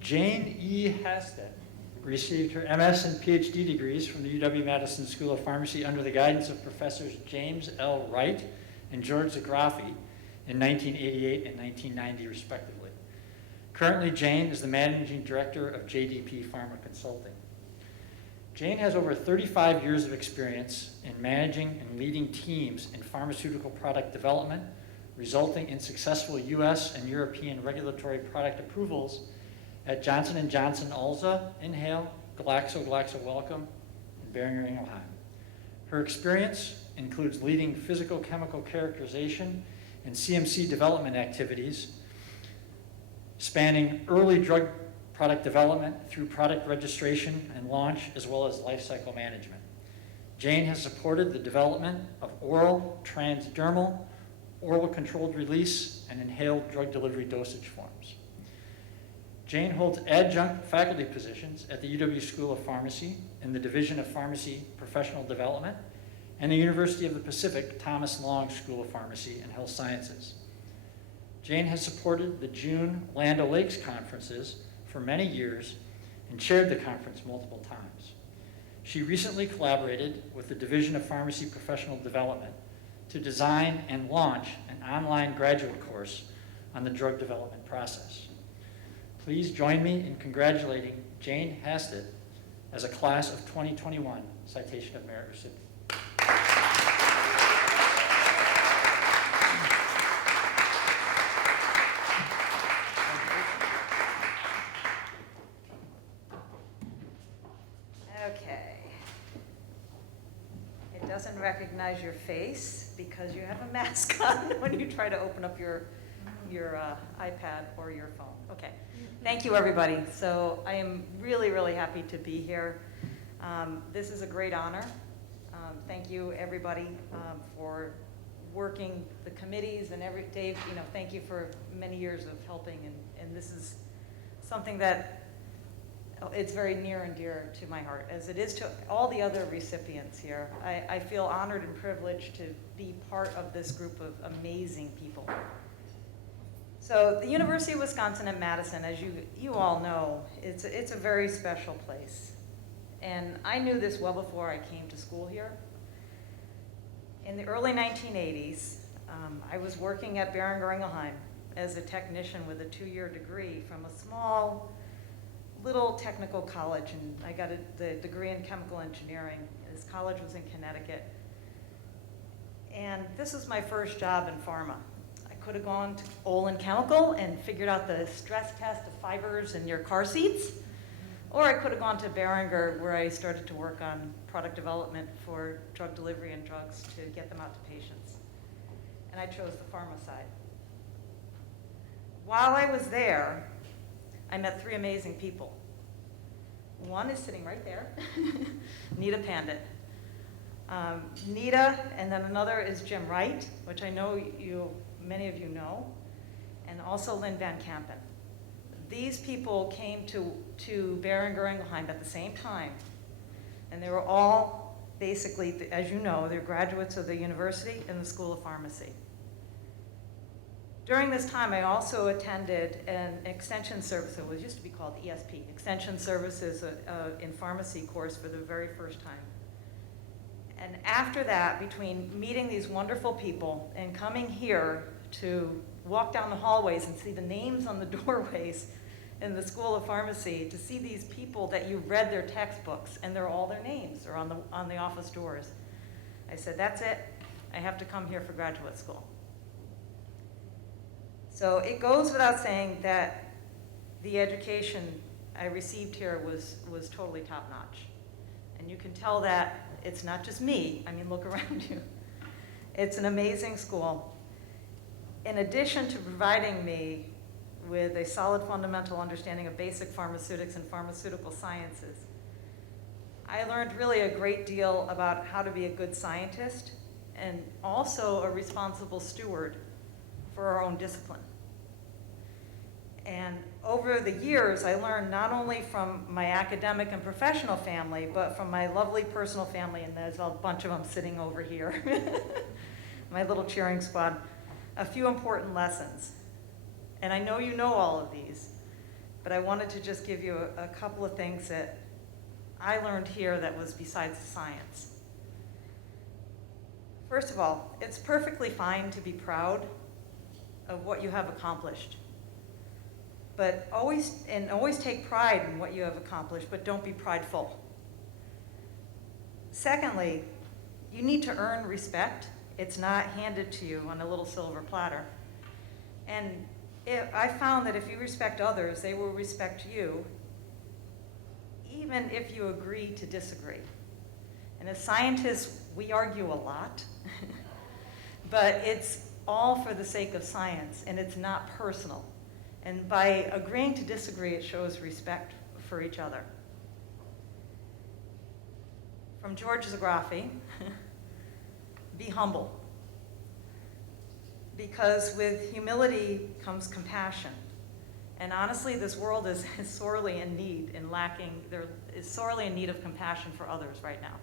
Jane E. Hasted received her MS and PhD degrees from the UW-Madison School of Pharmacy under the guidance of Professors James L. Wright and George Zagrafi in 1988 and 1990, respectively. Currently, Jane is the Managing Director of JDP Pharma Consulting. Jane has over 35 years of experience in managing and leading teams in pharmaceutical product development, resulting in successful US and European regulatory product approvals at Johnson & Johnson Alza, Inhale, Glaxo Wellcome, and Boehringer Ingelheim. Her experience includes leading physical chemical characterization and CMC development activities, spanning early drug product development through product registration and launch, as well as lifecycle management. Jane has supported the development of oral, transdermal, oral controlled release, and inhaled drug delivery dosage forms. Jane holds adjunct faculty positions at the UW School of Pharmacy in the Division of Pharmacy Professional Development and the University of the Pacific Thomas Long School of Pharmacy and Health Sciences. Jane has supported the June Land O'Lakes conferences for many years and chaired the conference multiple times. She recently collaborated with the Division of Pharmacy Professional Development to design and launch an online graduate course on the drug development process. Please join me in congratulating Jane Hasted as a Class of 2021 Citation of Merit recipient. Okay. It doesn't recognize your face because you have a mask on when you try to open up your iPad or your phone. Okay. Thank you, everybody. So I am really, really happy to be here. This is a great honor. Thank you, everybody, for working the committees and Dave, thank you for many years of helping. And this is something that it's very near and dear to my heart, as it is to all the other recipients here. I feel honored and privileged to be part of this group of amazing people. So the University of Wisconsin at Madison, as you all know, it's a very special place. And I knew this well before I came to school here. In the early 1980s, I was working at Boehringer Ingelheim as a technician with a 2-year degree from a small little technical college, and I got the degree in chemical engineering. This college was in Connecticut. And this was my first job in pharma. Could have gone to Olin Chemical and figured out the stress test of fibers in your car seats, or I could have gone to Boehringer, where I started to work on product development for drug delivery and drugs to get them out to patients. And I chose the pharma side. While I was there, I met 3 amazing people. One is sitting right there, Nita Pandit. Nita, and then another is Jim Wright, which I know many of you know, and also Lynn Van Kampen. These people came to Boehringer Ingelheim at the same time, and they were all basically, as you know, they're graduates of the university and the School of Pharmacy. During this time, I also attended an extension service, it was used to be called ESP, Extension Services in Pharmacy course for the very first time. And after that, between meeting these wonderful people and coming here to walk down the hallways and see the names on the doorways in the School of Pharmacy, to see these people that you read their textbooks and they're all their names are on the office doors, I said, that's it. I have to come here for graduate school. So it goes without saying that the education I received here was totally top-notch. And you can tell that it's not just me. I mean, look around you. It's an amazing school. In addition to providing me with a solid fundamental understanding of basic pharmaceutics and pharmaceutical sciences, I learned really a great deal about how to be a good scientist and also a responsible steward for our own discipline. And over the years, I learned not only from my academic and professional family, but from my lovely personal family, and there's a bunch of them sitting over here, my little cheering squad, a few important lessons. And I know you know all of these. but I wanted to just give you a couple of things that I learned here that was besides the science. First of all, it's perfectly fine to be proud of what you have accomplished. But always take pride in what you have accomplished, but don't be prideful. Secondly, you need to earn respect. It's not handed to you on a little silver platter. And I found that if you respect others, they will respect you, even if you agree to disagree. And as scientists, we argue a lot, but it's all for the sake of science, and it's not personal. And by agreeing to disagree, it shows respect for each other. From George Zagrafi, be humble. Because with humility comes compassion. And honestly, this world is sorely in need there is sorely in need of compassion for others right now.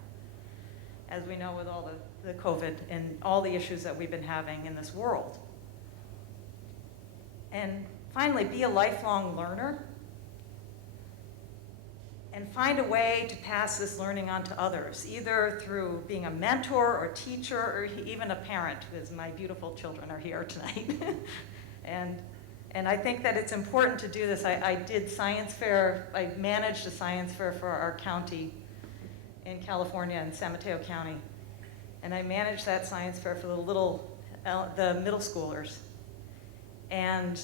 As we know with all the COVID and all the issues that we've been having in this world. And finally, be a lifelong learner and find a way to pass this learning on to others, either through being a mentor or teacher or even a parent, as my beautiful children are here tonight. And I think that it's important to do this. I did science fair, I managed a science fair for our county in California, in San Mateo County. And I managed that science fair for the middle schoolers. And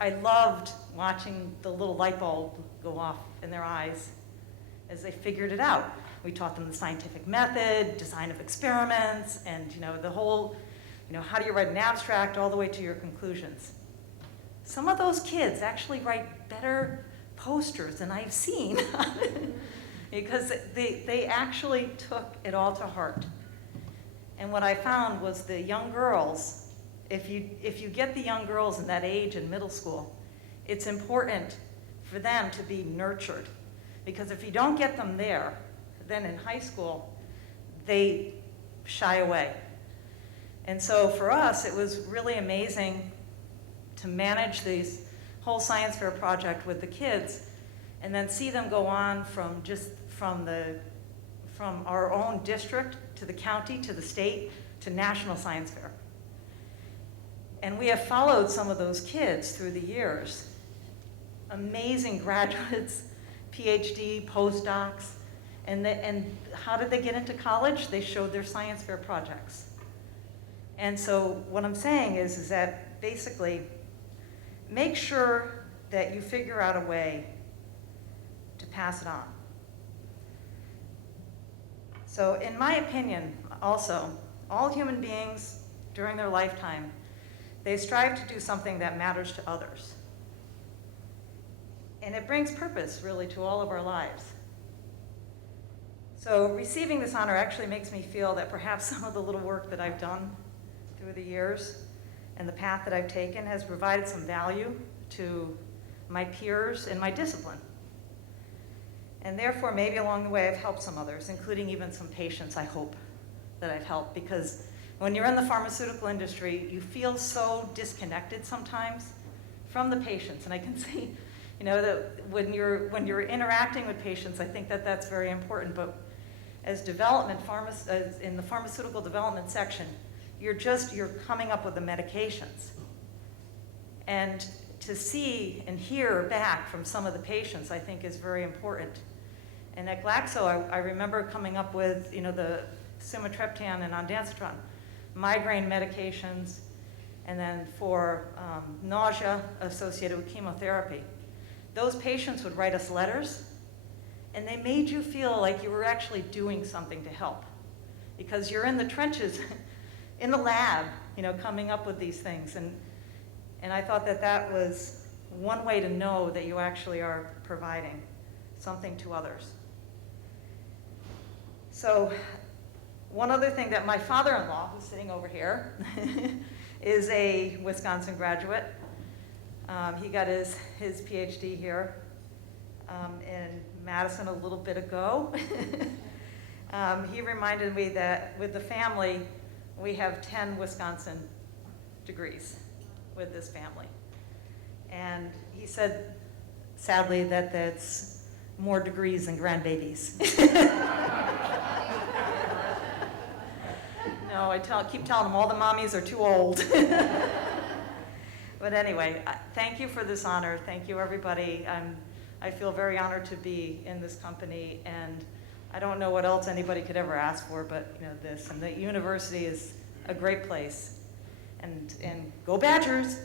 I loved watching the little light bulb go off in their eyes as they figured it out. We taught them the scientific method, design of experiments, and the whole, how do you write an abstract all the way to your conclusions. Some of those kids actually write better posters than I've seen because they actually took it all to heart. And what I found was the young girls, if you get the young girls in that age in middle school, it's important for them to be nurtured. Because if you don't get them there, then in high school, they shy away. And so for us, it was really amazing to manage this whole science fair project with the kids and then see them go on from our own district to the county, to the state, to national science fair. And we have followed some of those kids through the years. Amazing graduates, PhD, postdocs, and how did they get into college? They showed their science fair projects. And so what I'm saying is that basically, make sure that you figure out a way to pass it on. So in my opinion, also, all human beings during their lifetime, they strive to do something that matters to others. And it brings purpose, really, to all of our lives. So receiving this honor actually makes me feel that perhaps some of the little work that I've done through the years and the path that I've taken has provided some value to my peers and my discipline. And therefore, maybe along the way, I've helped some others, including even some patients, I hope, that I've helped. Because when you're in the pharmaceutical industry, you feel so disconnected sometimes from the patients. And I can see, that when you're interacting with patients, I think that that's very important. But as in the pharmaceutical development section, you're coming up with the medications. And to see and hear back from some of the patients, I think, is very important. And at Glaxo, I remember coming up with, the sumatriptan and ondansetron, migraine medications, and then for nausea associated with chemotherapy. Those patients would write us letters, and they made you feel like you were actually doing something to help. Because you're in the trenches, in the lab, coming up with these things. And I thought that was one way to know that you actually are providing something to others. So one other thing that my father-in-law, who's sitting over here, is a Wisconsin graduate. He got his PhD here in Madison a little bit ago. He reminded me that with the family, we have 10 Wisconsin degrees with this family. And he said, sadly, that's more degrees than grandbabies. No, keep telling them all the mommies are too old. But anyway, thank you for this honor. Thank you, everybody. I feel very honored to be in this company, and I don't know what else anybody could ever ask for, but this. And the university is a great place. And go Badgers!